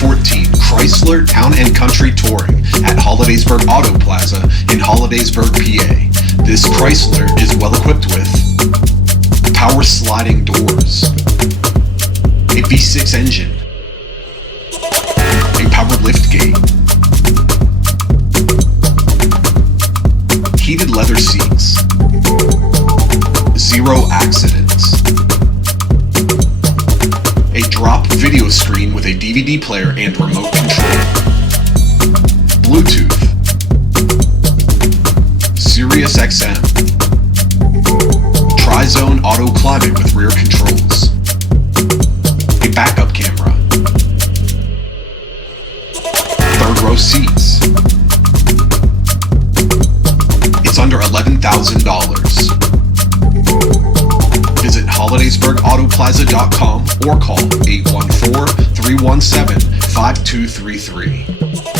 2014 Chrysler Town & Country Touring at Hollidaysburg Auto Plaza in Hollidaysburg, PA. This Chrysler is well equipped with power sliding doors, a V6 engine, a power liftgate, heated leather seats, 0 accidents, a drop video screen with a DVD player and remote control, Bluetooth, SIRIUSXM, Tri-Zone Auto Climate with rear controls, a backup camera, 3rd row seats. It's under $11,000. Visit HollidaysburgAutoplaza.com or call 814-317-5233.